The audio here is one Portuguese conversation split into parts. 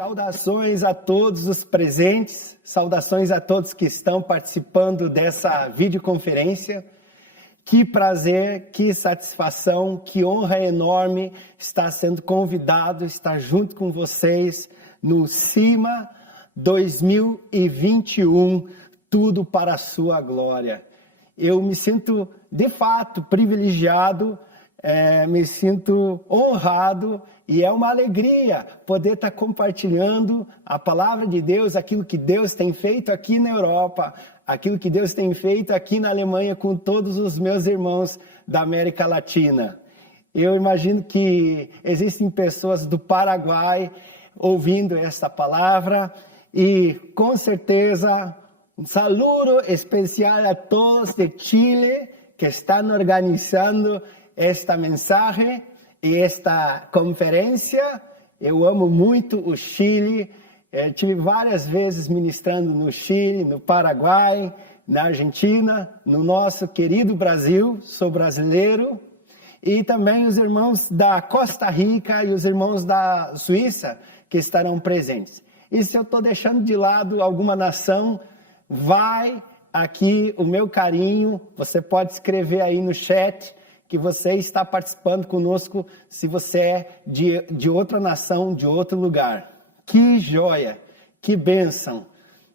Saudações a todos os presentes, saudações a todos que estão participando dessa videoconferência. Que prazer, que satisfação, que honra enorme estar sendo convidado, estar junto com vocês no CIMA 2021, tudo para a sua glória. Eu me sinto, de fato, privilegiado, me sinto honrado e é uma alegria poder estar compartilhando a palavra de Deus, aquilo que Deus tem feito aqui na Europa, aquilo que Deus tem feito aqui na Alemanha com todos os meus irmãos da América Latina. Eu imagino que existem pessoas do Paraguai ouvindo esta palavra e, com certeza, um saludo especial a todos de Chile que estão organizando esta mensagem e esta conferência. Eu amo muito o Chile. Tive várias vezes ministrando no Chile, no Paraguai, na Argentina, no nosso querido Brasil, sou brasileiro. E também os irmãos da Costa Rica e os irmãos da Suíça que estarão presentes. E se eu estou deixando de lado alguma nação, vai aqui o meu carinho, você pode escrever aí no chat que você está participando conosco se você é de outra nação, de outro lugar. Que joia, que bênção.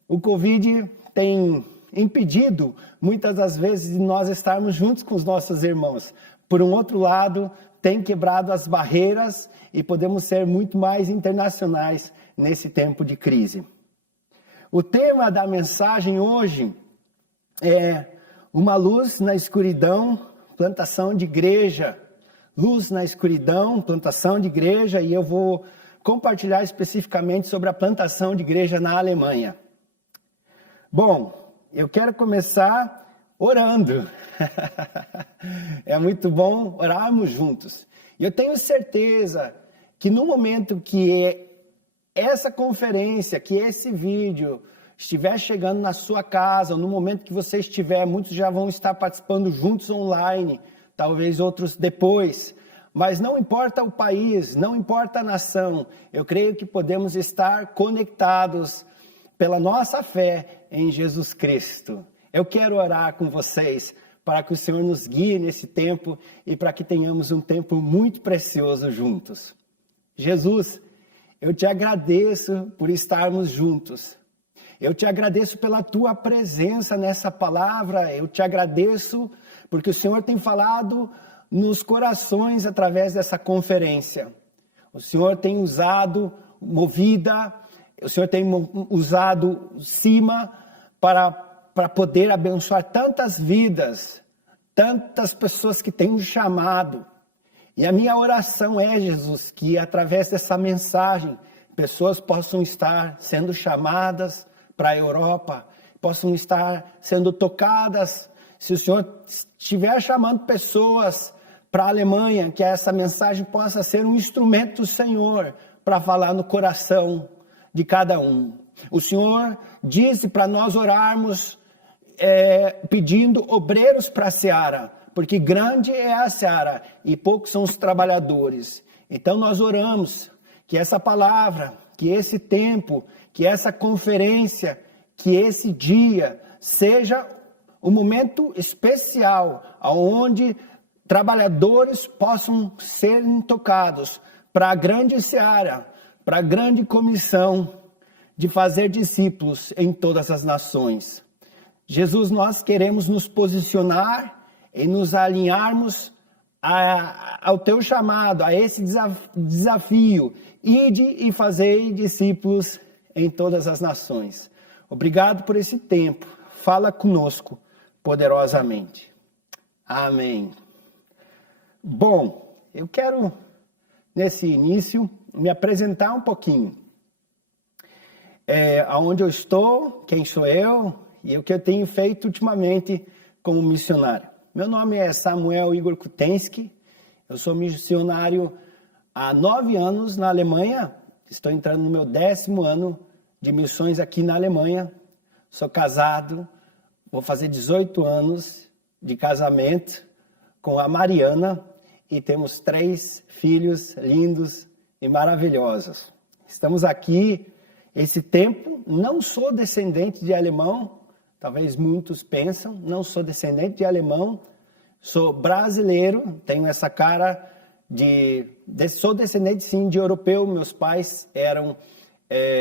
O Covid tem impedido, muitas das vezes, de nós estarmos juntos com os nossos irmãos. Por um outro lado, tem quebrado as barreiras e podemos ser muito mais internacionais nesse tempo de crise. O tema da mensagem hoje é uma luz na escuridão, plantação de igreja. Luz na escuridão, plantação de igreja, e eu vou compartilhar especificamente sobre a plantação de igreja na Alemanha. Bom, eu quero começar orando. É muito bom orarmos juntos. E eu tenho certeza que no momento que essa conferência, que esse vídeo estiver chegando na sua casa, ou no momento que você estiver, muitos já vão estar participando juntos online, talvez outros depois. Mas não importa o país, não importa a nação, eu creio que podemos estar conectados pela nossa fé em Jesus Cristo. Eu quero orar com vocês para que o Senhor nos guie nesse tempo e para que tenhamos um tempo muito precioso juntos. Jesus, eu te agradeço por estarmos juntos. Eu te agradeço pela tua presença nessa palavra, eu te agradeço porque o Senhor tem falado nos corações através dessa conferência. O Senhor tem usado Movida, o Senhor tem usado Cima para poder abençoar tantas vidas, tantas pessoas que têm um chamado. E a minha oração é, Jesus, que através dessa mensagem, pessoas possam estar sendo chamadas para a Europa, possam estar sendo tocadas. Se o Senhor estiver chamando pessoas para a Alemanha, que essa mensagem possa ser um instrumento do Senhor para falar no coração de cada um. O Senhor disse para nós orarmos pedindo obreiros para a seara, porque grande é a seara e poucos são os trabalhadores. Então nós oramos que essa palavra, que esse tempo, que essa conferência, que esse dia seja um momento especial, onde trabalhadores possam ser tocados para a grande seara, para a grande comissão de fazer discípulos em todas as nações. Jesus, nós queremos nos posicionar e nos alinharmos ao teu chamado, a esse desafio. Ide e fazei discípulos em todas as nações. Obrigado por esse tempo. Fala conosco poderosamente. Amém. Bom, eu quero, nesse início, me apresentar um pouquinho. Aonde eu estou, quem sou eu e o que eu tenho feito ultimamente como missionário. Meu nome é Samuel Igor Kutensky, eu sou missionário há 9 anos na Alemanha, estou entrando no meu 10º ano de missões aqui na Alemanha, sou casado, vou fazer 18 anos de casamento com a Mariana e temos 3 filhos lindos e maravilhosos. Estamos aqui, esse tempo, não sou descendente de alemão, talvez muitos pensam, não sou descendente de alemão, sou brasileiro, tenho essa cara sou descendente sim de europeu, meus pais eram,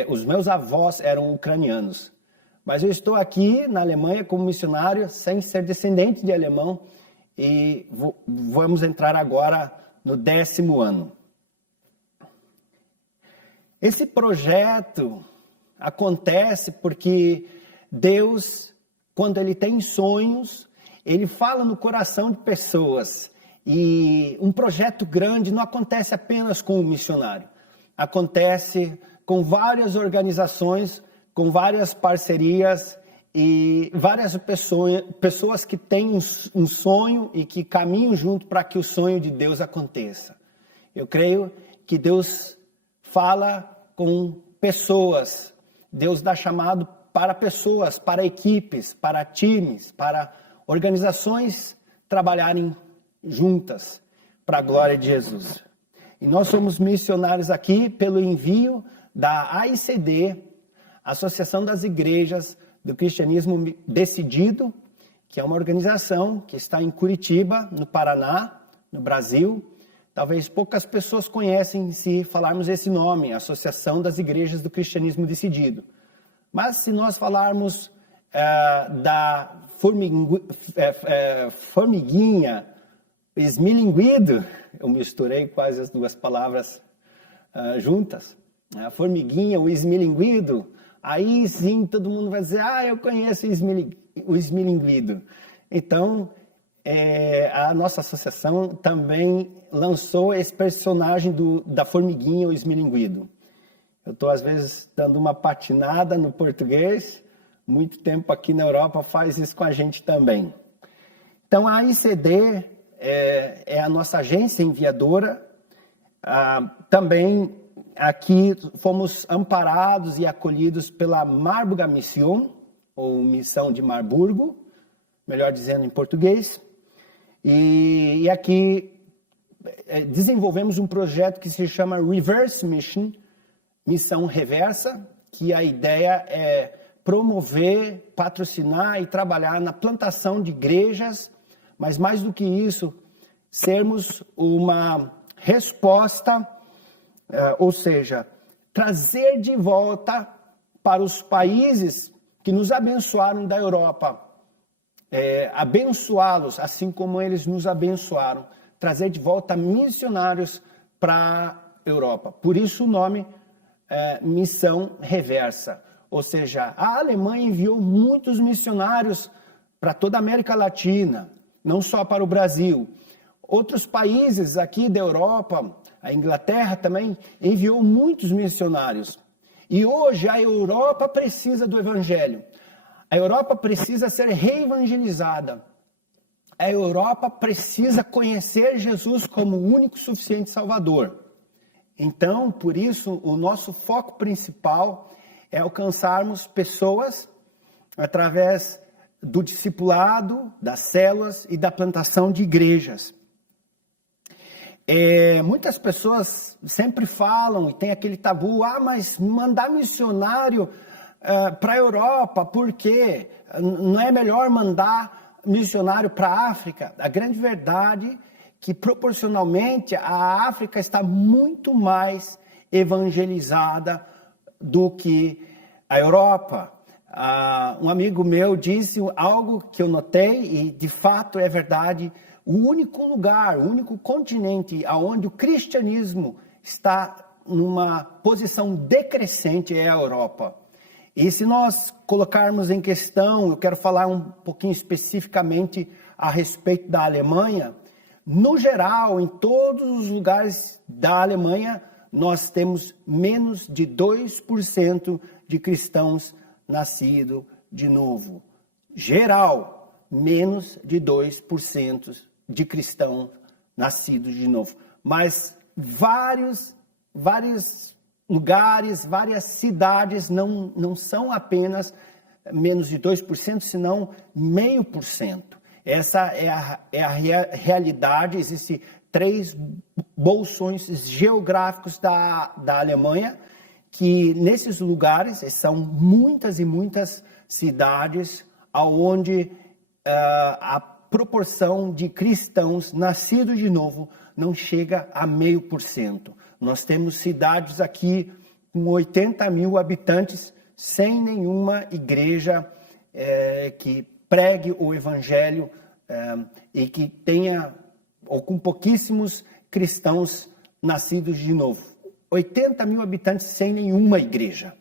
os meus avós eram ucranianos. Mas eu estou aqui na Alemanha como missionário, sem ser descendente de alemão, e vamos entrar agora no 10º ano. Esse projeto acontece porque Deus, quando Ele tem sonhos, Ele fala no coração de pessoas. E um projeto grande não acontece apenas com o missionário. Acontece com várias organizações, com várias parcerias e várias pessoas que têm um sonho e que caminham junto para que o sonho de Deus aconteça. Eu creio que Deus fala com pessoas. Deus dá chamado para pessoas, para equipes, para times, para organizações trabalharem juntas para a glória de Jesus. E nós somos missionários aqui pelo envio da AICD, Associação das Igrejas do Cristianismo Decidido, que é uma organização que está em Curitiba, no Paraná, no Brasil. Talvez poucas pessoas conhecem se falarmos esse nome, Associação das Igrejas do Cristianismo Decidido. Mas se nós falarmos da formiguinha esmilinguido, eu misturei quase as duas palavras juntas, a formiguinha, o esmilinguido, aí sim todo mundo vai dizer, eu conheço o esmilinguido. Então, a nossa associação também lançou esse personagem da formiguinha, o esmilinguido. Eu estou, às vezes, dando uma patinada no português, muito tempo aqui na Europa faz isso com a gente também. Então, a ICD é a nossa agência enviadora. Também aqui fomos amparados e acolhidos pela Marburger Mission, ou Missão de Marburgo, melhor dizendo em português. E aqui desenvolvemos um projeto que se chama Reverse Mission, Missão Reversa, que a ideia é promover, patrocinar e trabalhar na plantação de igrejas, mas mais do que isso, sermos uma resposta, ou seja, trazer de volta para os países que nos abençoaram da Europa, abençoá-los assim como eles nos abençoaram, trazer de volta missionários para a Europa. Por isso o nome Missão Reversa. Ou seja, a Alemanha enviou muitos missionários para toda a América Latina, não só para o Brasil. Outros países aqui da Europa, a Inglaterra também, enviou muitos missionários. E hoje a Europa precisa do Evangelho. A Europa precisa ser reevangelizada. A Europa precisa conhecer Jesus como o único suficiente Salvador. Então, por isso, o nosso foco principal é alcançarmos pessoas através do discipulado, das células e da plantação de igrejas. Muitas pessoas sempre falam e tem aquele tabu, mas mandar missionário para a Europa, por quê? Não é melhor mandar missionário para a África? A grande verdade é que proporcionalmente a África está muito mais evangelizada do que a Europa. Um amigo meu disse algo que eu notei e de fato é verdade. O único lugar, o único continente onde o cristianismo está numa posição decrescente é a Europa. E se nós colocarmos em questão, eu quero falar um pouquinho especificamente a respeito da Alemanha. No geral, em todos os lugares da Alemanha, nós temos menos de 2% de cristãos nascidos de novo. Geral, menos de 2% de cristãos nascidos de novo. Mas vários lugares, várias cidades não são apenas menos de 2%, senão 0,5%. Essa é a realidade. Existem 3 bolsões geográficos da Alemanha que nesses lugares, são muitas e muitas cidades onde a proporção de cristãos nascidos de novo não chega a 0,5%. Nós temos cidades aqui com 80 mil habitantes, sem nenhuma igreja que pregue o evangelho e que tenha, ou com pouquíssimos cristãos nascidos de novo. 80 mil habitantes sem nenhuma igreja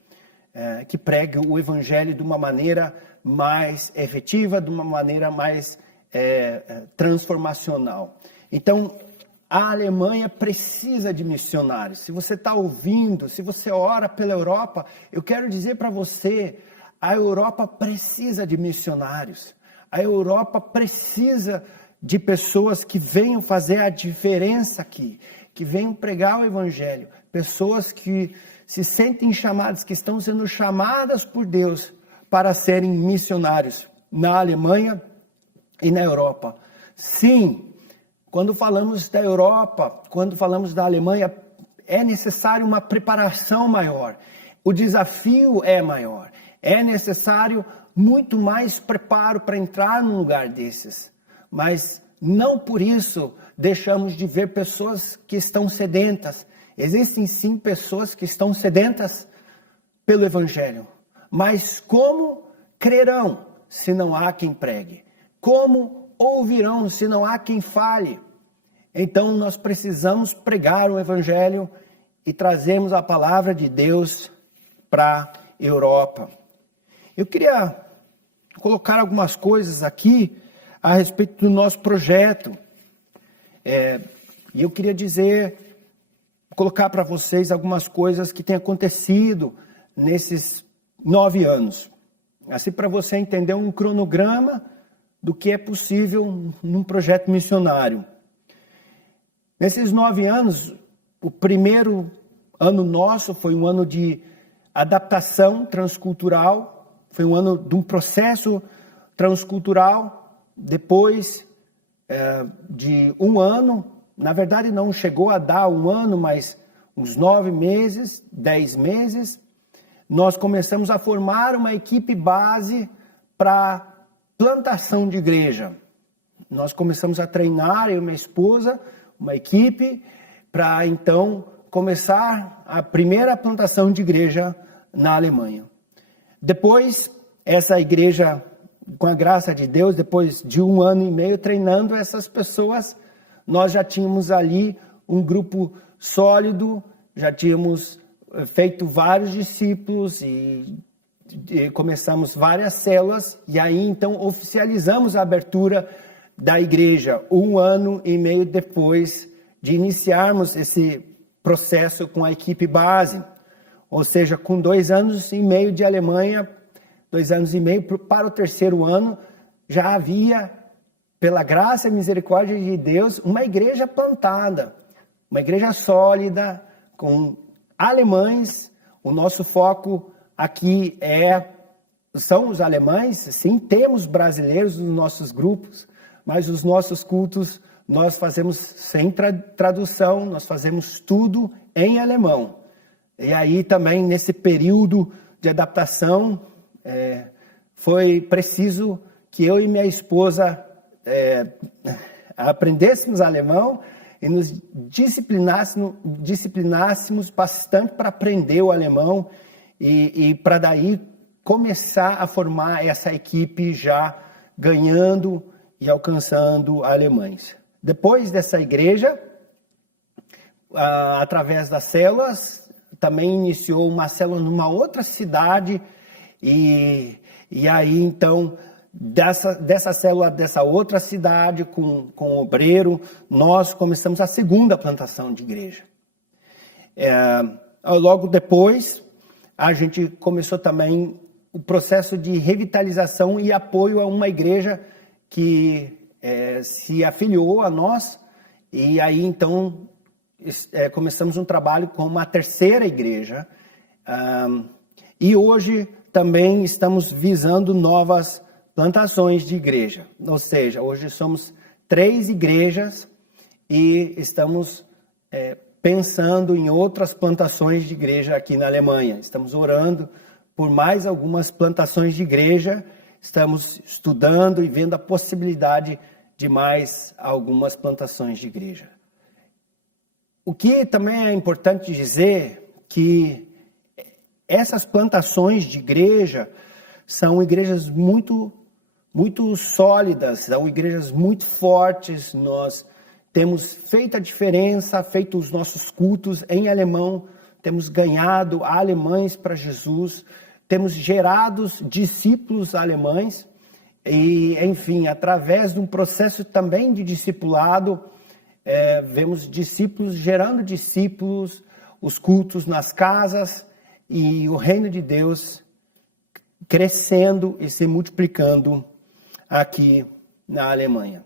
que pregue o evangelho de uma maneira mais efetiva, de uma maneira mais transformacional. Então, a Alemanha precisa de missionários. Se você está ouvindo, se você ora pela Europa, eu quero dizer para você, a Europa precisa de missionários. A Europa precisa de pessoas que venham fazer a diferença aqui, que venham pregar o evangelho. Pessoas que se sentem chamadas, que estão sendo chamadas por Deus para serem missionários na Alemanha e na Europa. Sim, quando falamos da Europa, quando falamos da Alemanha, é necessário uma preparação maior. O desafio é maior. É necessário muito mais preparo para entrar num lugar desses. Mas não por isso deixamos de ver pessoas que estão sedentas. Existem sim pessoas que estão sedentas pelo Evangelho. Mas como crerão se não há quem pregue? Como ouvirão se não há quem fale? Então nós precisamos pregar o Evangelho e trazermos a palavra de Deus para a Europa. Eu queria colocar algumas coisas aqui a respeito do nosso projeto. E eu queria colocar para vocês algumas coisas que têm acontecido nesses 9 anos. Assim, para você entender um cronograma do que é possível num projeto missionário. Nesses 9 anos, o primeiro ano nosso foi um ano de adaptação transcultural, foi um ano de um processo transcultural. Depois de um ano, na verdade não chegou a dar um ano, mas uns 9 meses, 10 meses, nós começamos a formar uma equipe base para plantação de igreja. Nós começamos a treinar, eu e minha esposa, uma equipe para então começar a primeira plantação de igreja na Alemanha. Depois, essa igreja, com a graça de Deus, depois de 1 ano e meio treinando essas pessoas, nós já tínhamos ali um grupo sólido, já tínhamos feito vários discípulos e começamos várias células, e aí então oficializamos a abertura da igreja 1 ano e meio depois de iniciarmos esse processo com a equipe base. Ou seja, com 2 anos e meio de Alemanha, 2 anos e meio para o 3º ano, já havia, pela graça e misericórdia de Deus, uma igreja plantada, uma igreja sólida, com alemães. O nosso foco aqui são os alemães. Sim, temos brasileiros nos nossos grupos, mas os nossos cultos nós fazemos sem tradução, nós fazemos tudo em alemão. E aí também nesse período de adaptação foi preciso que eu e minha esposa aprendêssemos alemão e nos disciplinássemos bastante para aprender o alemão e para daí começar a formar essa equipe já ganhando e alcançando alemães. Depois dessa igreja, através das células, também iniciou uma célula numa outra cidade e aí então dessa célula dessa outra cidade com o obreiro, nós começamos a segunda plantação de igreja. Logo depois, a gente começou também o processo de revitalização e apoio a uma igreja que se afiliou a nós, e aí então começamos um trabalho com uma 3ª igreja, e hoje também estamos visando novas plantações de igreja, ou seja, hoje somos 3 igrejas e estamos pensando em outras plantações de igreja aqui na Alemanha. Estamos orando por mais algumas plantações de igreja, estamos estudando e vendo a possibilidade de mais algumas plantações de igreja. O que também é importante dizer que essas plantações de igreja são igrejas muito sólidas, são igrejas muito fortes. Nós temos feito a diferença, feito os nossos cultos em alemão, temos ganhado alemães para Jesus, temos gerado discípulos alemães e, enfim, através de um processo também de discipulado, vemos discípulos gerando discípulos, os cultos nas casas e o reino de Deus crescendo e se multiplicando aqui na Alemanha.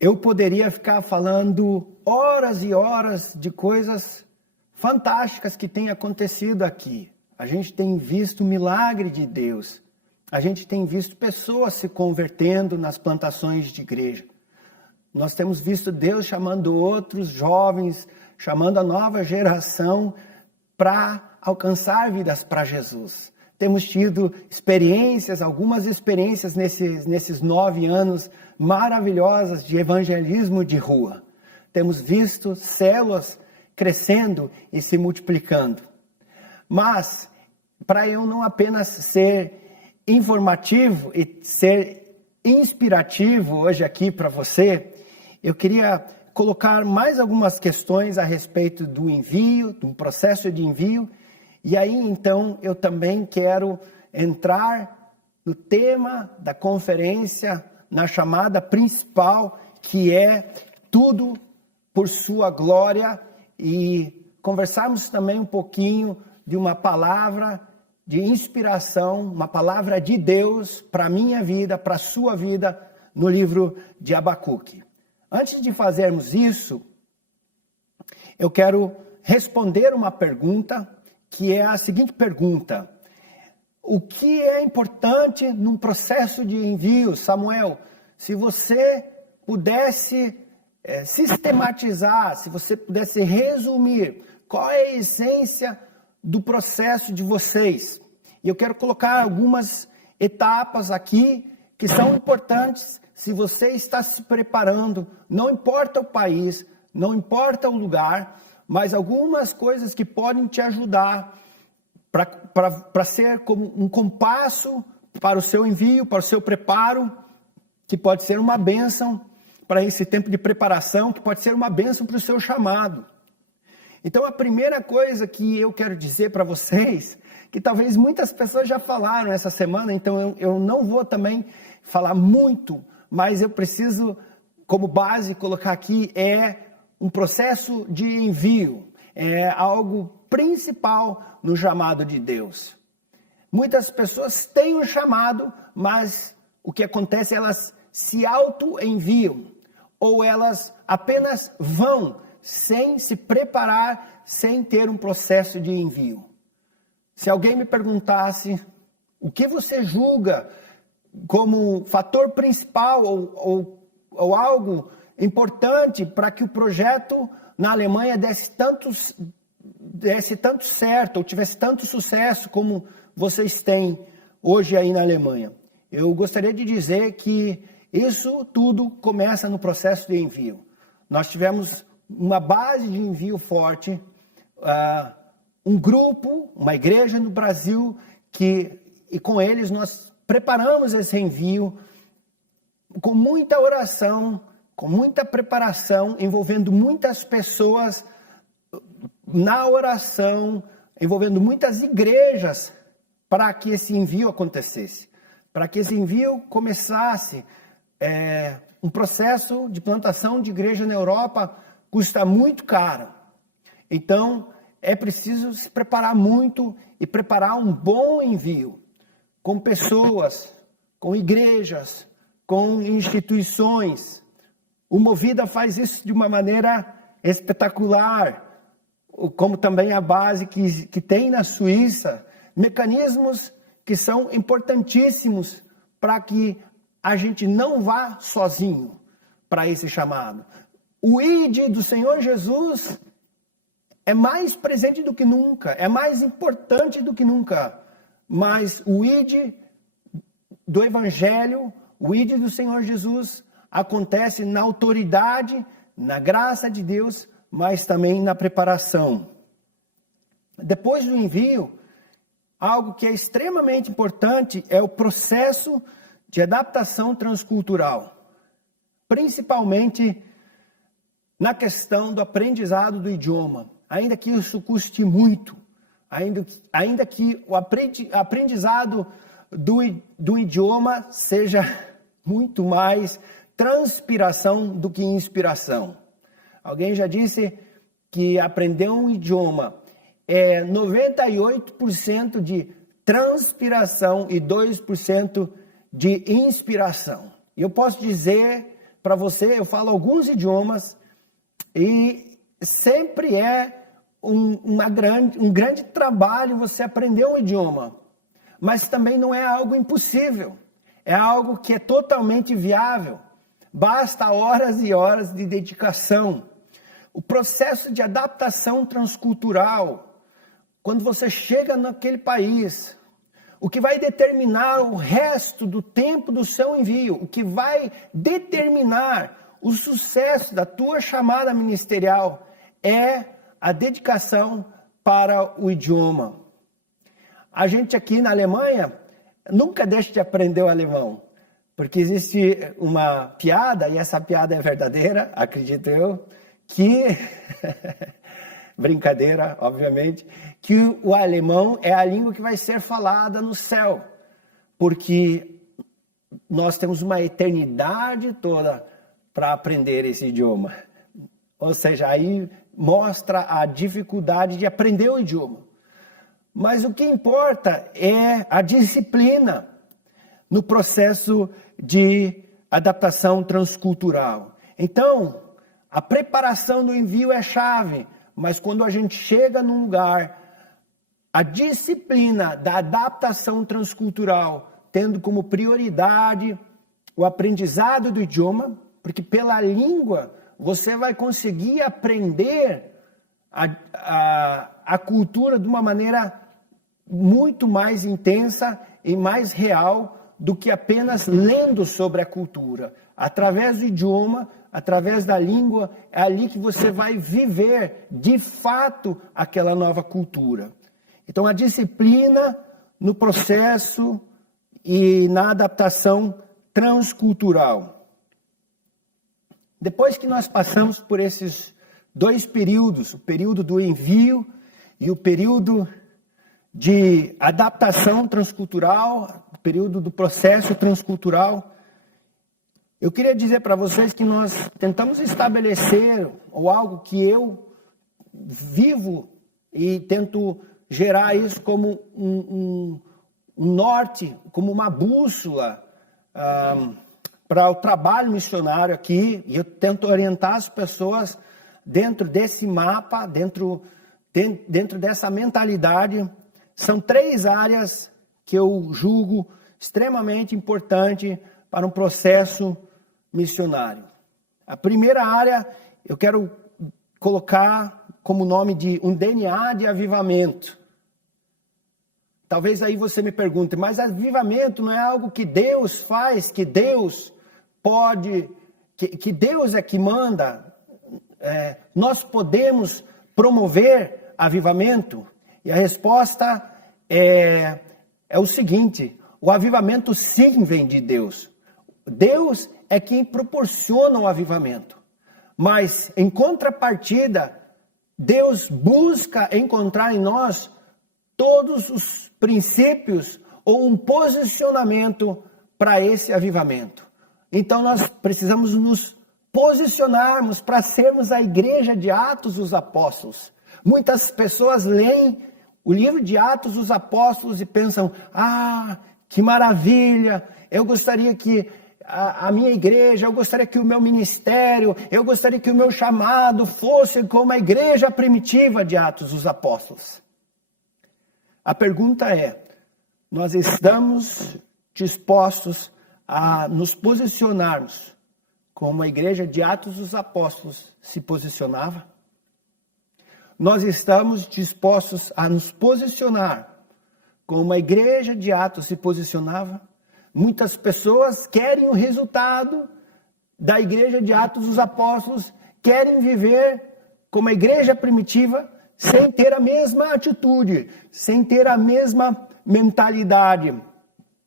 Eu poderia ficar falando horas e horas de coisas fantásticas que têm acontecido aqui. A gente tem visto o milagre de Deus. A gente tem visto pessoas se convertendo nas plantações de igreja. Nós temos visto Deus chamando outros jovens, chamando a nova geração para alcançar vidas para Jesus. Temos tido algumas experiências nesses 9 anos maravilhosas de evangelismo de rua. Temos visto células crescendo e se multiplicando. Mas, para eu não apenas ser informativo e ser inspirativo hoje aqui para você, eu queria colocar mais algumas questões a respeito do envio, do processo de envio. E aí, então, eu também quero entrar no tema da conferência, na chamada principal, que é tudo por sua glória, e conversarmos também um pouquinho de uma palavra de inspiração, uma palavra de Deus para a minha vida, para a sua vida, no livro de Abacuque. Antes de fazermos isso, eu quero responder uma pergunta, que é a seguinte pergunta: o que é importante num processo de envio, Samuel? Se você pudesse sistematizar, se você pudesse resumir, qual é a essência do processo de vocês? E eu quero colocar algumas etapas aqui que são importantes se você está se preparando, não importa o país, não importa o lugar, mas algumas coisas que podem te ajudar para ser como um compasso para o seu envio, para o seu preparo, que pode ser uma bênção para esse tempo de preparação, que pode ser uma bênção para o seu chamado. Então, a primeira coisa que eu quero dizer para vocês, que talvez muitas pessoas já falaram essa semana, então eu não vou também falar muito, mas eu preciso, como base, colocar aqui, é um processo de envio, é algo principal no chamado de Deus. Muitas pessoas têm um chamado, mas o que acontece, elas se auto-enviam, ou elas apenas vão, sem se preparar, sem ter um processo de envio. Se alguém me perguntasse o que você julga como fator principal ou algo importante para que o projeto na Alemanha desse tanto certo, ou tivesse tanto sucesso como vocês têm hoje aí na Alemanha, eu gostaria de dizer que isso tudo começa no processo de envio. Nós tivemos uma base de envio forte, um grupo, uma igreja no Brasil, e com eles nós preparamos esse envio com muita oração, com muita preparação, envolvendo muitas pessoas na oração, envolvendo muitas igrejas para que esse envio acontecesse, para que esse envio começasse. Um processo de plantação de igreja na Europa custa muito caro. Então, é preciso se preparar muito e preparar um bom envio, com pessoas, com igrejas, com instituições. O Movida faz isso de uma maneira espetacular, como também a base que tem na Suíça, mecanismos que são importantíssimos para que a gente não vá sozinho para esse chamado. O ID do Senhor Jesus é mais presente do que nunca, é mais importante do que nunca. Mas o ID do Evangelho, o ID do Senhor Jesus, acontece na autoridade, na graça de Deus, mas também na preparação. Depois do envio, algo que é extremamente importante é o processo de adaptação transcultural, principalmente na questão do aprendizado do idioma. Ainda que isso custe muito, ainda que o aprendizado do idioma seja muito mais transpiração do que inspiração. Alguém já disse que aprender um idioma é 98% de transpiração e 2% de inspiração. Eu posso dizer para você, eu falo alguns idiomas e sempre é um grande trabalho você aprender um idioma. Mas também não é algo impossível. É algo que é totalmente viável. Basta horas e horas de dedicação. O processo de adaptação transcultural, quando você chega naquele país, o que vai determinar o resto do tempo do seu envio, o que vai determinar o sucesso da tua chamada ministerial é a dedicação para o idioma. A gente aqui na Alemanha nunca deixa de aprender o alemão, porque existe uma piada, e essa piada é verdadeira, acredito eu, que, brincadeira, obviamente, que o alemão é a língua que vai ser falada no céu, porque nós temos uma eternidade toda para aprender esse idioma. Ou seja, aí mostra a dificuldade de aprender o idioma. Mas o que importa é a disciplina no processo de adaptação transcultural. Então, a preparação do envio é chave, mas quando a gente chega num lugar, a disciplina da adaptação transcultural, tendo como prioridade o aprendizado do idioma, porque pela língua você vai conseguir aprender a cultura de uma maneira muito mais intensa e mais real do que apenas lendo sobre a cultura. Através do idioma, através da língua, é ali que você vai viver de fato aquela nova cultura. Então a disciplina no processo e na adaptação transcultural. Depois que nós passamos por esses dois períodos, o período do envio e o período de adaptação transcultural, o período do processo transcultural, eu queria dizer para vocês que nós tentamos estabelecer, ou algo que eu vivo e tento gerar isso como um norte, como uma bússola para o trabalho missionário aqui, e eu tento orientar as pessoas dentro desse mapa, dentro dessa mentalidade. São 3 áreas que eu julgo extremamente importante para um processo missionário. A primeira área eu quero colocar como nome de um DNA de avivamento. Talvez aí você me pergunte, mas avivamento não é algo que Deus faz, que Deus pode, que Deus é que manda? Nós podemos promover avivamento? E a resposta é o seguinte: o avivamento sim vem de Deus. Deus é quem proporciona o avivamento. Mas, em contrapartida, Deus busca encontrar em nós todos os princípios ou um posicionamento para esse avivamento. Então, nós precisamos nos posicionarmos para sermos a igreja de Atos dos Apóstolos. Muitas pessoas leem o livro de Atos dos Apóstolos e pensam, que maravilha, eu gostaria que a minha igreja, eu gostaria que o meu ministério, eu gostaria que o meu chamado fosse como a igreja primitiva de Atos dos Apóstolos. A pergunta é, nós estamos dispostos a nos posicionarmos como a igreja de Atos dos Apóstolos se posicionava? nós estamos dispostos a nos posicionar como a igreja de Atos se posicionava? Muitas pessoas querem o resultado da igreja de Atos dos Apóstolos, querem viver como a igreja primitiva, sem ter a mesma atitude, sem ter a mesma mentalidade,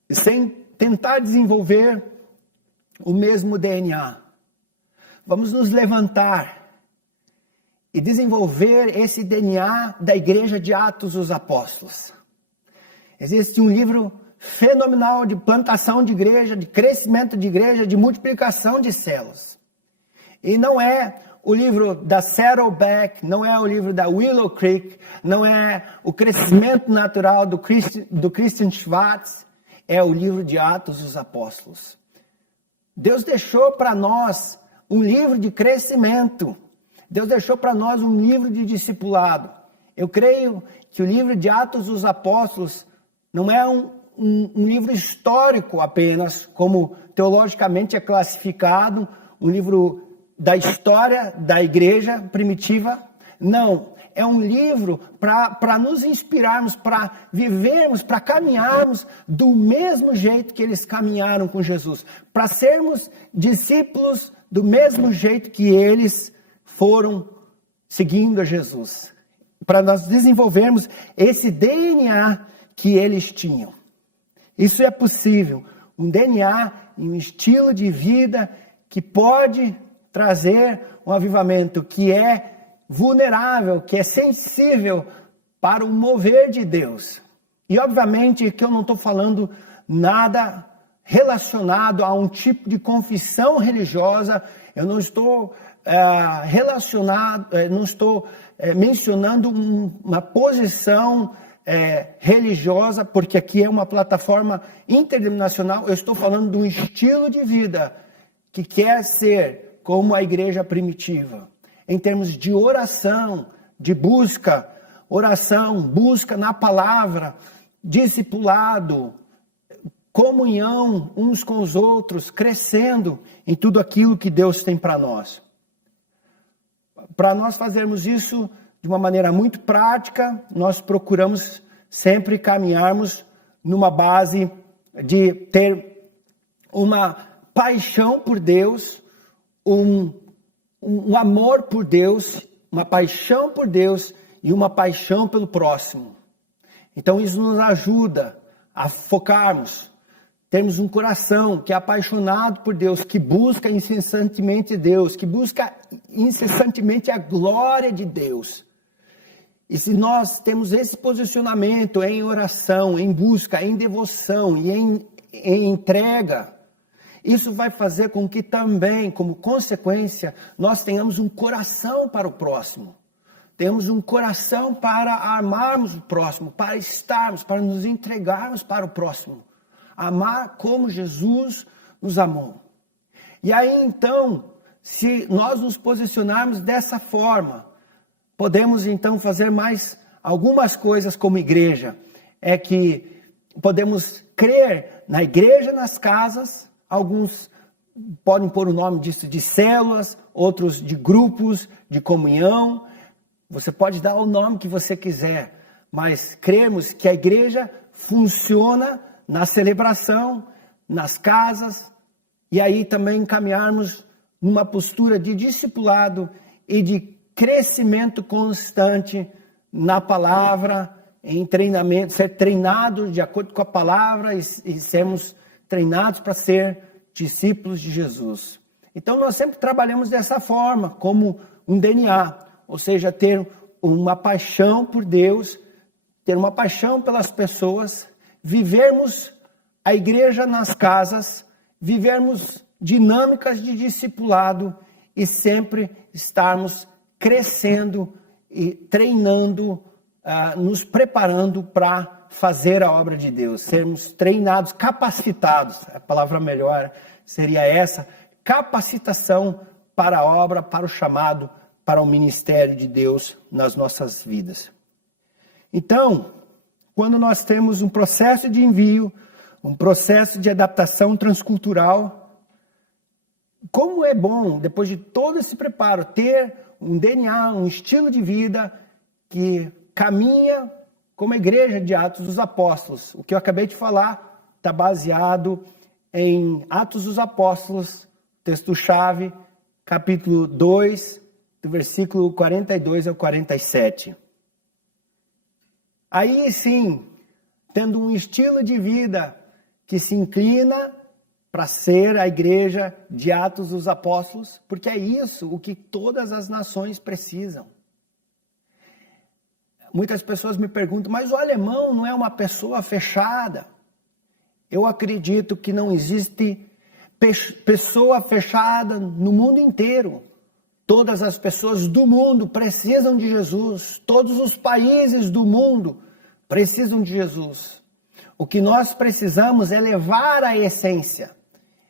sem tentar desenvolver o mesmo DNA. Vamos nos levantar e desenvolver esse DNA da igreja de Atos dos Apóstolos. Existe um livro fenomenal de plantação de igreja, de crescimento de igreja, de multiplicação de células. E não é o livro da Saddleback, não é o livro da Willow Creek, não é o crescimento natural do Christian Schwartz, é o livro de Atos dos Apóstolos. Deus deixou para nós um livro de crescimento. Deus deixou para nós um livro de discipulado. Eu creio que o livro de Atos dos Apóstolos não é um livro histórico apenas, como teologicamente é classificado, um livro da história da igreja primitiva. Não, é um livro para nos inspirarmos, para vivermos, para caminharmos do mesmo jeito que eles caminharam com Jesus, para sermos discípulos do mesmo jeito que eles foram seguindo a Jesus, para nós desenvolvermos esse DNA que eles tinham. Isso é possível, um DNA e um estilo de vida que pode trazer um avivamento que é vulnerável, que é sensível para o mover de Deus. E obviamente que eu não estou falando nada relacionado a um tipo de religiosa, eu não estou mencionando uma posição religiosa, porque aqui é uma plataforma interdenominacional. Eu estou falando de um estilo de vida que quer ser como a igreja primitiva, em termos de oração, de busca na palavra, discipulado, comunhão uns com os outros, crescendo em tudo aquilo que Deus tem para nós. Para nós fazermos isso de uma maneira muito prática, nós procuramos sempre caminharmos numa base de ter uma paixão por Deus, um amor por Deus, uma paixão por Deus e uma paixão pelo próximo. Então isso nos ajuda a focarmos, termos um coração que é apaixonado por Deus, que busca incessantemente Deus, que busca incessantemente a glória de Deus. E se nós temos esse posicionamento em oração, em busca, em devoção e em entrega, isso vai fazer com que também, como consequência, nós tenhamos um coração para o próximo. Temos um coração para amarmos o próximo, para estarmos, para nos entregarmos para o próximo. Amar como Jesus nos amou. E aí então, se nós nos posicionarmos dessa forma, podemos então fazer mais algumas coisas como igreja. É que podemos crer na igreja, nas casas. Alguns podem pôr o nome disso de células, outros de grupos, de comunhão. Você pode dar o nome que você quiser, mas cremos que a igreja funciona na celebração, nas casas, e aí também caminharmos numa postura de discipulado e de crescimento constante na palavra, em treinamento, ser treinado de acordo com a palavra e sermos treinados para ser discípulos de Jesus. Então nós sempre trabalhamos dessa forma, como um DNA, ou seja, ter uma paixão por Deus, ter uma paixão pelas pessoas, vivermos a igreja nas casas, vivermos dinâmicas de discipulado e sempre estarmos crescendo e treinando, nos preparando para fazer a obra de Deus, sermos treinados, capacitados, a palavra melhor seria essa, capacitação para a obra, para o chamado, para o ministério de Deus nas nossas vidas. Então, quando nós temos um processo de envio, um processo de adaptação transcultural, como é bom, depois de todo esse preparo, ter um DNA, um estilo de vida que caminha como a igreja de Atos dos Apóstolos. O que eu acabei de falar está baseado em Atos dos Apóstolos, texto-chave, capítulo 2, do versículo 42 ao 47. Aí sim, tendo um estilo de vida que se inclina para ser a igreja de Atos dos Apóstolos, porque é isso o que todas as nações precisam. Muitas pessoas me perguntam, mas o alemão não é uma pessoa fechada? Eu acredito que não existe pessoa fechada no mundo inteiro. Todas as pessoas do mundo precisam de Jesus. Todos os países do mundo precisam de Jesus. O que nós precisamos é levar a essência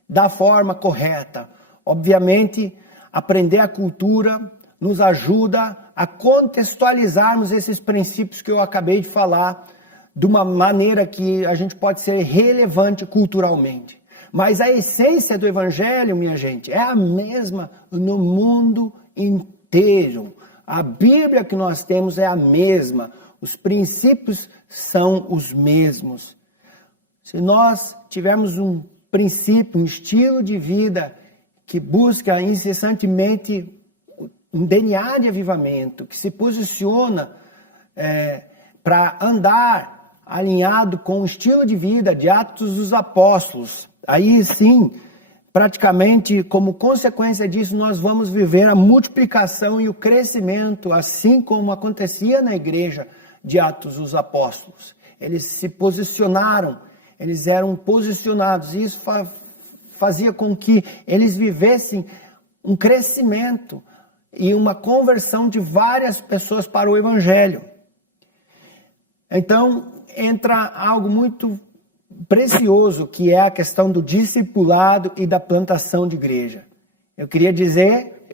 da forma correta. Obviamente, aprender a cultura nos ajuda a contextualizarmos esses princípios que eu acabei de falar de uma maneira que a gente pode ser relevante culturalmente. Mas a essência do Evangelho, minha gente, é a mesma no mundo inteiro. A Bíblia que nós temos é a mesma. Os princípios são os mesmos. Se nós tivermos um princípio, um estilo de vida que busca incessantemente um DNA de avivamento, que se posiciona para andar alinhado com o estilo de vida de Atos dos Apóstolos, aí sim, praticamente como consequência disso, nós vamos viver a multiplicação e o crescimento, assim como acontecia na igreja de Atos dos Apóstolos. Eles se posicionaram, eles eram posicionados, e isso fazia com que eles vivessem um crescimento e uma conversão de várias pessoas para o Evangelho. Então, entra algo muito precioso, que é a questão do discipulado e da plantação de igreja. Eu queria dizer,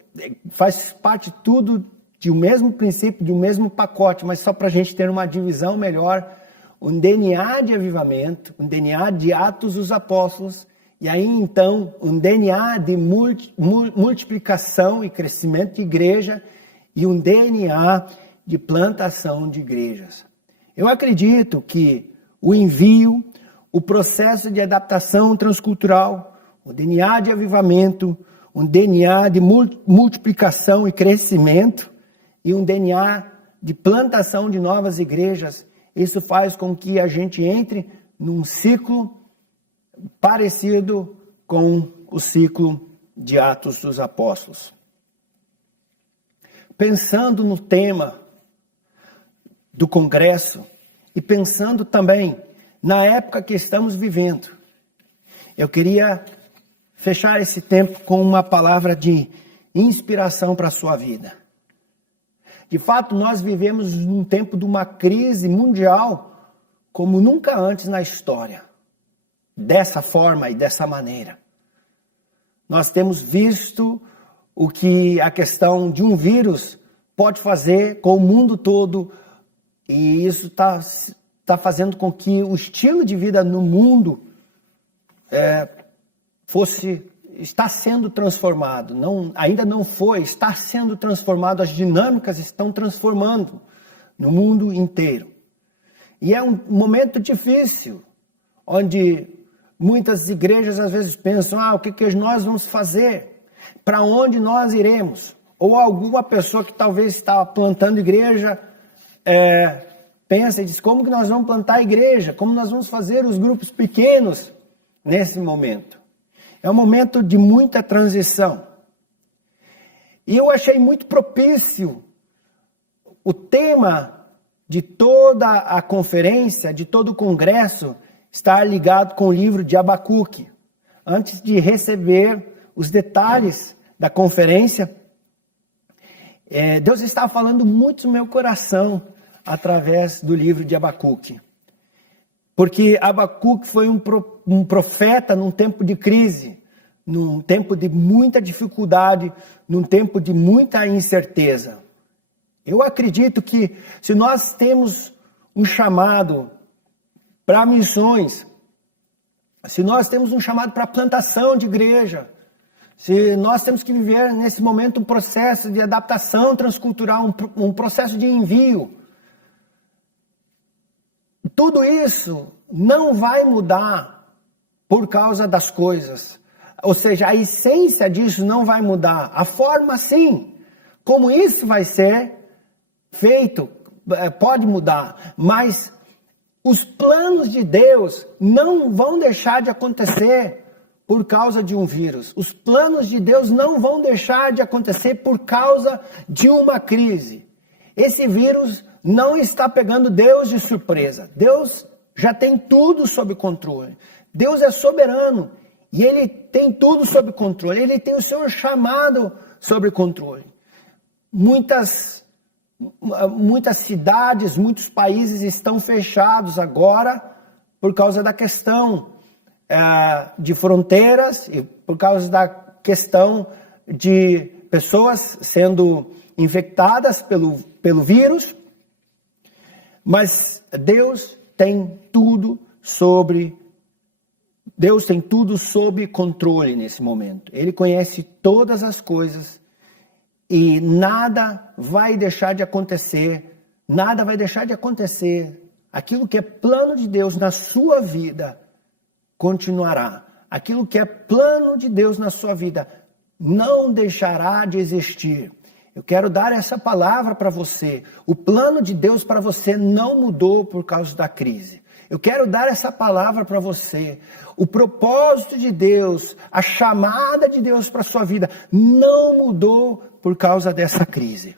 faz parte tudo de um mesmo princípio, de um mesmo pacote, mas só para a gente ter uma divisão melhor, um DNA de avivamento, um DNA de Atos dos Apóstolos, e aí então um DNA de multiplicação e crescimento de igreja e um DNA de plantação de igrejas. Eu acredito que o envio, o processo de adaptação transcultural, o DNA de avivamento, um DNA de multiplicação e crescimento e um DNA de plantação de novas igrejas, isso faz com que a gente entre num ciclo parecido com o ciclo de Atos dos Apóstolos. Pensando no tema do congresso e pensando também na época que estamos vivendo, eu queria fechar esse tempo com uma palavra de inspiração para a sua vida. De fato, nós vivemos num tempo de uma crise mundial como nunca antes na história. Dessa forma e dessa maneira. Nós temos visto o que a questão de um vírus pode fazer com o mundo todo, e isso está fazendo com que o estilo de vida no mundo está sendo transformado. Ainda não foi, está sendo transformado, as dinâmicas estão transformando no mundo inteiro. E é um momento difícil, onde muitas igrejas às vezes pensam, o que nós vamos fazer? Para onde nós iremos? Ou alguma pessoa que talvez está plantando igreja, pensa e diz, como que nós vamos plantar a igreja? Como nós vamos fazer os grupos pequenos nesse momento? É um momento de muita transição. E eu achei muito propício o tema de toda a conferência, de todo o congresso, estar ligado com o livro de Abacuque. Antes de receber os detalhes da conferência, Deus estava falando muito no meu coração através do livro de Abacuque. Porque Abacuque foi um profeta num tempo de crise, num tempo de muita dificuldade, num tempo de muita incerteza. Eu acredito que se nós temos um chamado para missões, se nós temos um chamado para plantação de igreja, se nós temos que viver nesse momento um processo de adaptação transcultural, um processo de envio, tudo isso não vai mudar por causa das coisas. Ou seja, a essência disso não vai mudar. A forma, sim. Como isso vai ser feito, pode mudar. Mas os planos de Deus não vão deixar de acontecer por causa de um vírus. Os planos de Deus não vão deixar de acontecer por causa de uma crise. Esse vírus não está pegando Deus de surpresa. Deus já tem tudo sob controle. Deus é soberano e Ele tem tudo sob controle. Ele tem o seu chamado sob controle. Muitas cidades, muitos países estão fechados agora por causa da questão de fronteiras e por causa da questão de pessoas sendo infectadas pelo vírus. Mas Deus tem tudo sob controle nesse momento. Ele conhece todas as coisas e nada vai deixar de acontecer. Nada vai deixar de acontecer. Aquilo que é plano de Deus na sua vida continuará. Aquilo que é plano de Deus na sua vida não deixará de existir. Eu quero dar essa palavra para você. O plano de Deus para você não mudou por causa da crise. Eu quero dar essa palavra para você. O propósito de Deus, a chamada de Deus para a sua vida não mudou por causa dessa crise.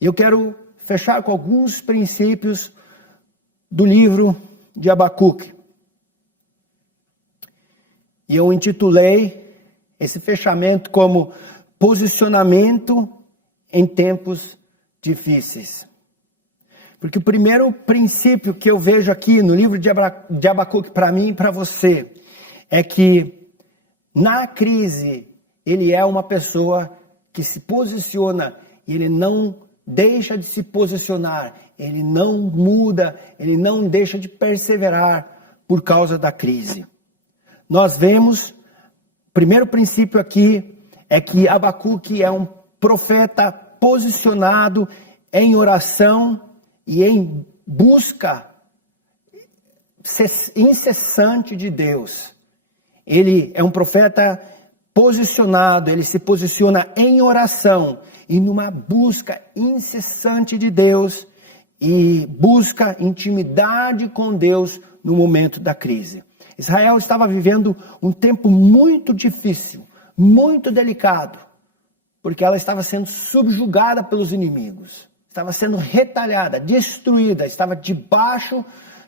Eu quero fechar com alguns princípios do livro de Abacuque. E eu intitulei esse fechamento como posicionamento em tempos difíceis. Porque o primeiro princípio que eu vejo aqui no livro de Abacuque para mim e para você é que na crise ele é uma pessoa que se posiciona e ele não deixa de se posicionar, ele não muda, ele não deixa de perseverar por causa da crise. Nós vemos, o primeiro princípio aqui é que Abacuque é um profeta posicionado em oração e em busca incessante de Deus. Ele é um profeta posicionado, ele se posiciona em oração e numa busca incessante de Deus e busca intimidade com Deus no momento da crise. Israel estava vivendo um tempo muito difícil, muito delicado, porque ela estava sendo subjugada pelos inimigos, estava sendo retalhada, destruída, estava debaixo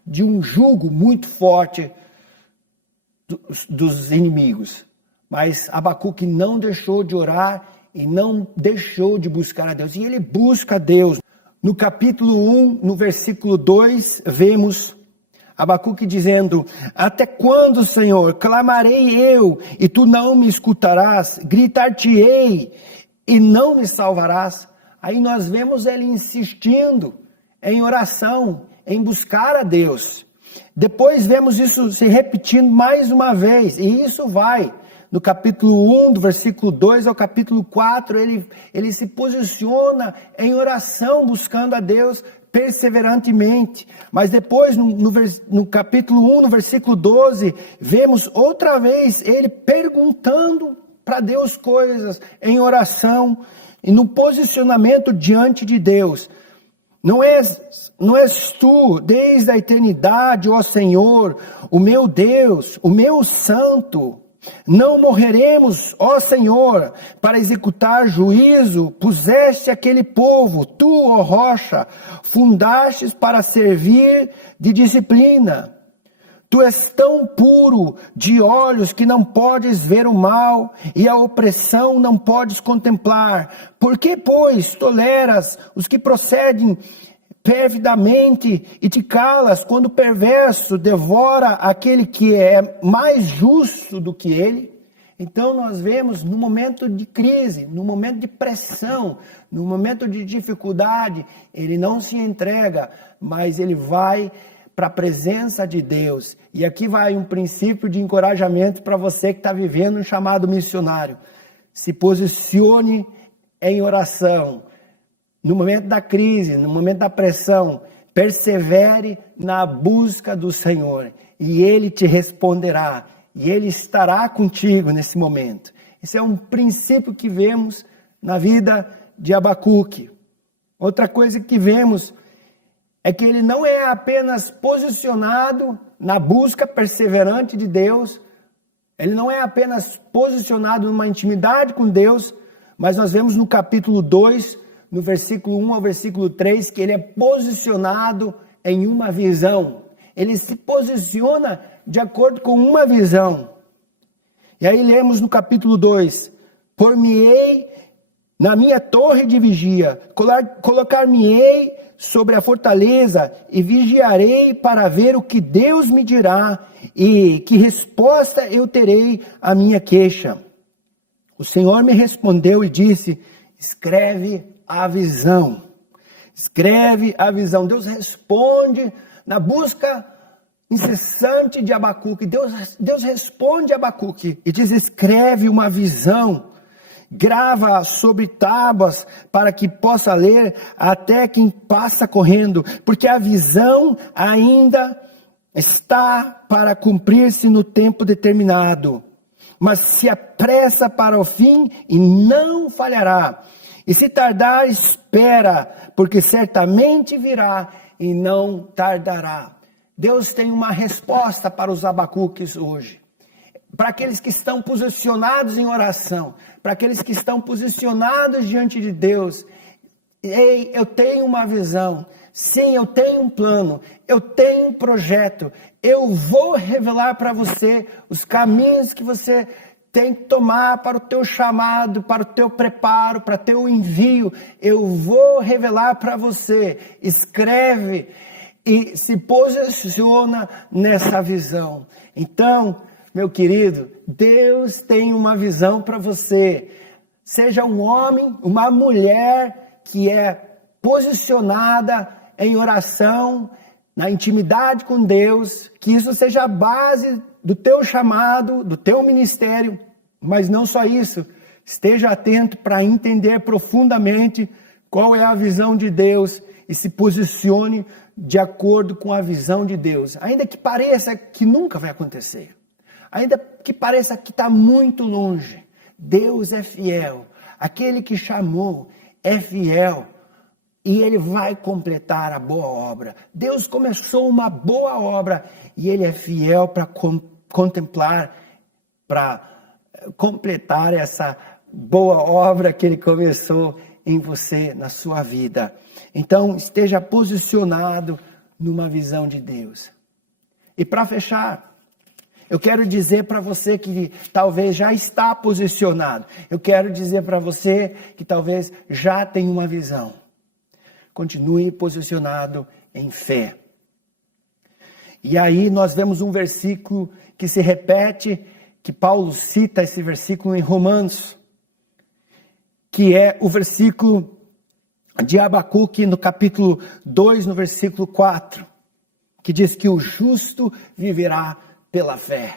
de um jugo muito forte dos inimigos. Mas Abacuque não deixou de orar e não deixou de buscar a Deus. E ele busca a Deus. No capítulo 1, no versículo 2, vemos Abacuque dizendo: até quando, Senhor, clamarei eu e tu não me escutarás? Gritar-te-ei e não me salvarás? Aí nós vemos ele insistindo em oração, em buscar a Deus. Depois vemos isso se repetindo mais uma vez, e isso vai no capítulo 1, do versículo 2 ao capítulo 4, ele se posiciona em oração, buscando a Deus perseverantemente. Mas depois, no capítulo 1, no versículo 12, vemos outra vez ele perguntando para Deus coisas em oração e no posicionamento diante de Deus. Não és tu, desde a eternidade, ó Senhor, o meu Deus, o meu santo. Não morreremos, ó Senhor, para executar juízo. Puseste aquele povo, tu, ó rocha, fundastes para servir de disciplina. Tu és tão puro de olhos que não podes ver o mal, e a opressão não podes contemplar. Por que, pois, toleras os que procedem perfidamente e te calas quando o perverso devora aquele que é mais justo do que ele? Então nós vemos no momento de crise, no momento de pressão, no momento de dificuldade, ele não se entrega, mas ele vai para a presença de Deus. E aqui vai um princípio de encorajamento para você que está vivendo um chamado missionário. Se posicione em oração. No momento da crise, no momento da pressão, persevere na busca do Senhor. E Ele te responderá. E Ele estará contigo nesse momento. Esse é um princípio que vemos na vida de Abacuque. Outra coisa que vemos é que ele não é apenas posicionado na busca perseverante de Deus, ele não é apenas posicionado numa intimidade com Deus, mas nós vemos no capítulo 2, no versículo 1 ao versículo 3, que ele é posicionado em uma visão. Ele se posiciona de acordo com uma visão. E aí lemos no capítulo 2, por-me-ei na minha torre de vigia, colocar-me-ei sobre a fortaleza e vigiarei para ver o que Deus me dirá e que resposta eu terei à minha queixa. O Senhor me respondeu e disse, escreve a visão. Escreve a visão. Deus responde na busca incessante de Abacuque. Deus responde a Abacuque e diz, escreve uma visão. Grava sobre tábuas para que possa ler até quem passa correndo, porque a visão ainda está para cumprir-se no tempo determinado, mas se apressa para o fim e não falhará. E se tardar, espera, porque certamente virá e não tardará. Deus tem uma resposta para os Abacuques hoje. Para aqueles que estão posicionados em oração, para aqueles que estão posicionados diante de Deus. Ei, eu tenho uma visão, sim, eu tenho um plano, eu tenho um projeto, eu vou revelar para você os caminhos que você tem que tomar para o teu chamado, para o teu preparo, para o teu envio. Eu vou revelar para você, escreve e se posiciona nessa visão. Então, meu querido, Deus tem uma visão para você. Seja um homem, uma mulher que é posicionada em oração, na intimidade com Deus, que isso seja a base do teu chamado, do teu ministério, mas não só isso. Esteja atento para entender profundamente qual é a visão de Deus e se posicione de acordo com a visão de Deus. Ainda que pareça que nunca vai acontecer. Ainda que pareça que está muito longe, Deus é fiel. Aquele que chamou é fiel e Ele vai completar a boa obra. Deus começou uma boa obra e Ele é fiel para contemplar, para completar essa boa obra que Ele começou em você, na sua vida. Então, esteja posicionado numa visão de Deus. E para fechar, eu quero dizer para você que talvez já está posicionado. Eu quero dizer para você que talvez já tem uma visão. Continue posicionado em fé. E aí nós vemos um versículo que se repete, que Paulo cita esse versículo em Romanos, que é o versículo de Abacuque no capítulo 2, no versículo 4, que diz que o justo viverá pela fé.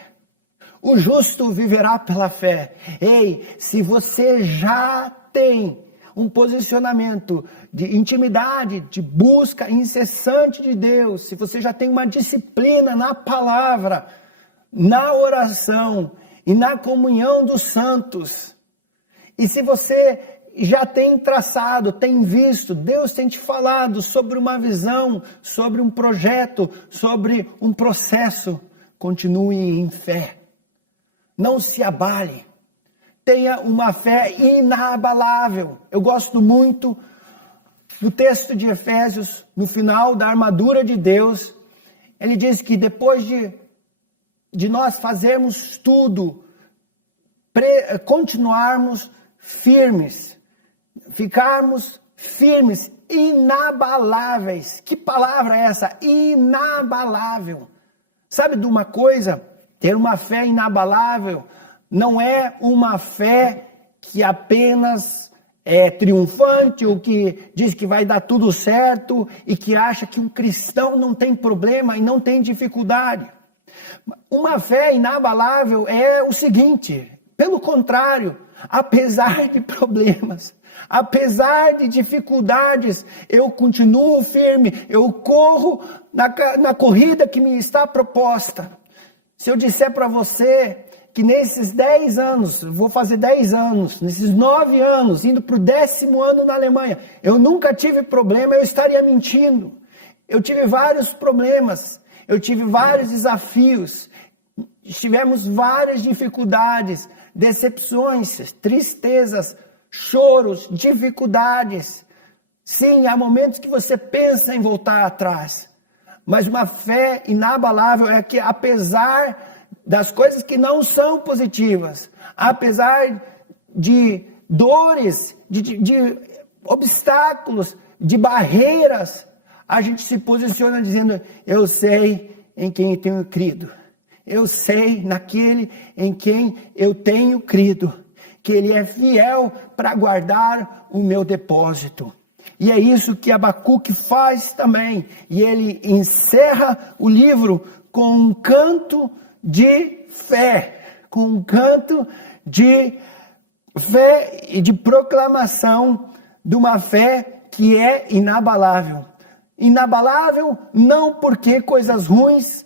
O justo viverá pela fé. Ei, se você já tem um posicionamento de intimidade, de busca incessante de Deus, se você já tem uma disciplina na palavra, na oração e na comunhão dos santos, e se você já tem traçado, tem visto, Deus tem te falado sobre uma visão, sobre um projeto, sobre um processo, continue em fé. Não se abale. Tenha uma fé inabalável. Eu gosto muito do texto de Efésios, no final da armadura de Deus. Ele diz que depois de nós fazermos tudo, continuarmos firmes, ficarmos firmes, inabaláveis. Que palavra é essa? Inabalável. Sabe de uma coisa? Ter uma fé inabalável não é uma fé que apenas é triunfante, o que diz que vai dar tudo certo e que acha que um cristão não tem problema e não tem dificuldade. Uma fé inabalável é o seguinte: pelo contrário, apesar de problemas, apesar de dificuldades, eu continuo firme, eu corro na corrida que me está proposta. Se eu disser para você que nesses 10 anos, vou fazer 10 anos, nesses 9 anos, indo para o 10º ano na Alemanha, eu nunca tive problema, eu estaria mentindo. Eu tive vários problemas, eu tive vários desafios, tivemos várias dificuldades, decepções, tristezas, choros, dificuldades. Sim, há momentos que você pensa em voltar atrás, mas uma fé inabalável é que apesar das coisas que não são positivas, apesar de dores, de obstáculos, de barreiras, a gente se posiciona dizendo: eu sei em quem eu tenho crido, eu sei naquele em quem eu tenho crido, que Ele é fiel para guardar o meu depósito. E é isso que Abacuque faz também, e ele encerra o livro com um canto de fé, com um canto de fé e de proclamação de uma fé que é inabalável. Inabalável não porque coisas ruins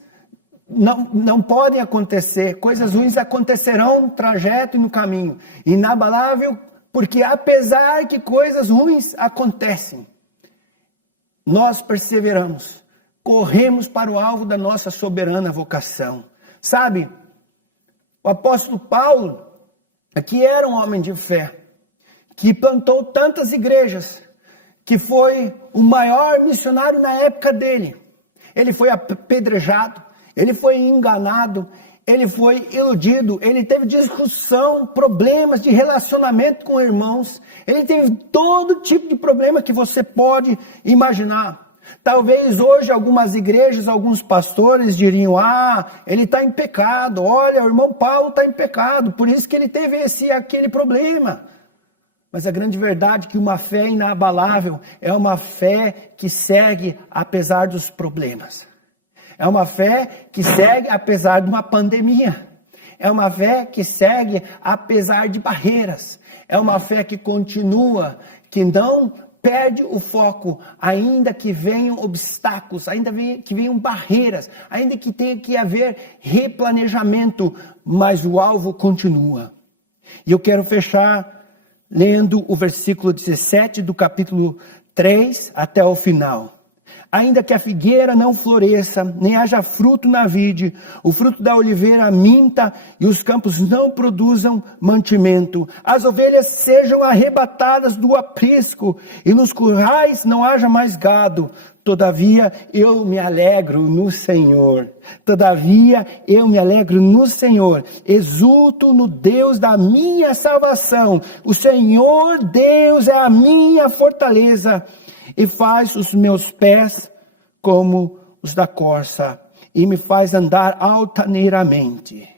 não podem acontecer, coisas ruins acontecerão no trajeto e no caminho. Inabalável porque apesar que coisas ruins acontecem, nós perseveramos, corremos para o alvo da nossa soberana vocação. Sabe, o apóstolo Paulo, que era um homem de fé, que plantou tantas igrejas, que foi o maior missionário na época dele. Ele foi apedrejado, ele foi enganado, ele foi iludido, ele teve discussão, problemas de relacionamento com irmãos, ele teve todo tipo de problema que você pode imaginar. Talvez hoje algumas igrejas, alguns pastores diriam: ele está em pecado, olha, o irmão Paulo está em pecado, por isso que ele teve aquele problema. Mas a grande verdade é que uma fé inabalável é uma fé que segue apesar dos problemas. É uma fé que segue apesar de uma pandemia. É uma fé que segue apesar de barreiras. É uma fé que continua, que não perde o foco, ainda que venham obstáculos, ainda que venham barreiras, ainda que tenha que haver replanejamento, mas o alvo continua. E eu quero fechar lendo o versículo 17 do capítulo 3 até o final. Ainda que a figueira não floresça, nem haja fruto na vide, o fruto da oliveira minta e os campos não produzam mantimento, as ovelhas sejam arrebatadas do aprisco e nos currais não haja mais gado, todavia eu me alegro no Senhor. Todavia eu me alegro no Senhor, exulto no Deus da minha salvação. O Senhor Deus é a minha fortaleza e faz os meus pés como os da corça, e me faz andar altaneiramente.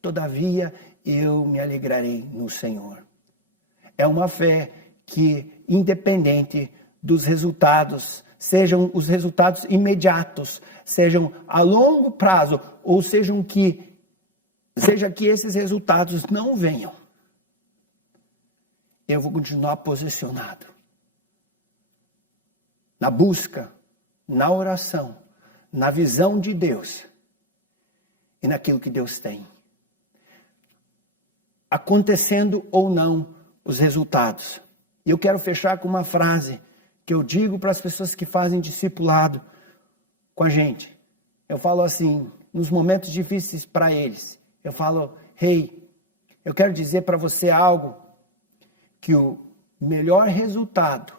Todavia, eu me alegrarei no Senhor. É uma fé que, independente dos resultados, sejam os resultados imediatos, sejam a longo prazo, ou seja que esses resultados não venham, eu vou continuar posicionado na busca, na oração, na visão de Deus e naquilo que Deus tem. Acontecendo ou não os resultados. E eu quero fechar com uma frase que eu digo para as pessoas que fazem discipulado com a gente. Eu falo assim, nos momentos difíceis para eles, eu falo: hey, eu quero dizer para você algo, que o melhor resultado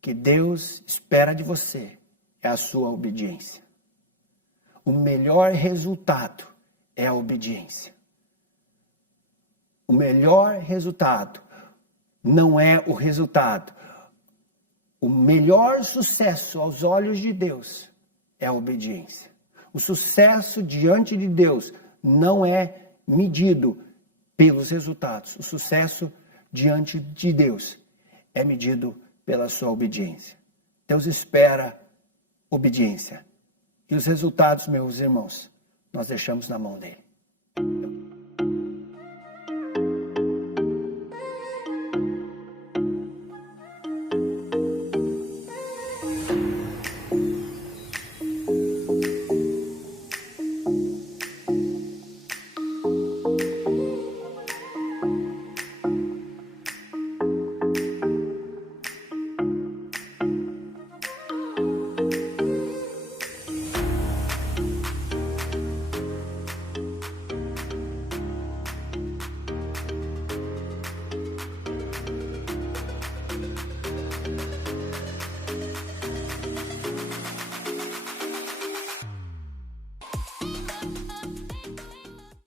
que Deus espera de você é a sua obediência. O melhor resultado é a obediência. O melhor resultado não é o resultado. O melhor sucesso aos olhos de Deus é a obediência. O sucesso diante de Deus não é medido pelos resultados. O sucesso diante de Deus é medido pela sua obediência. Deus espera obediência. E os resultados, meus irmãos, nós deixamos na mão dele.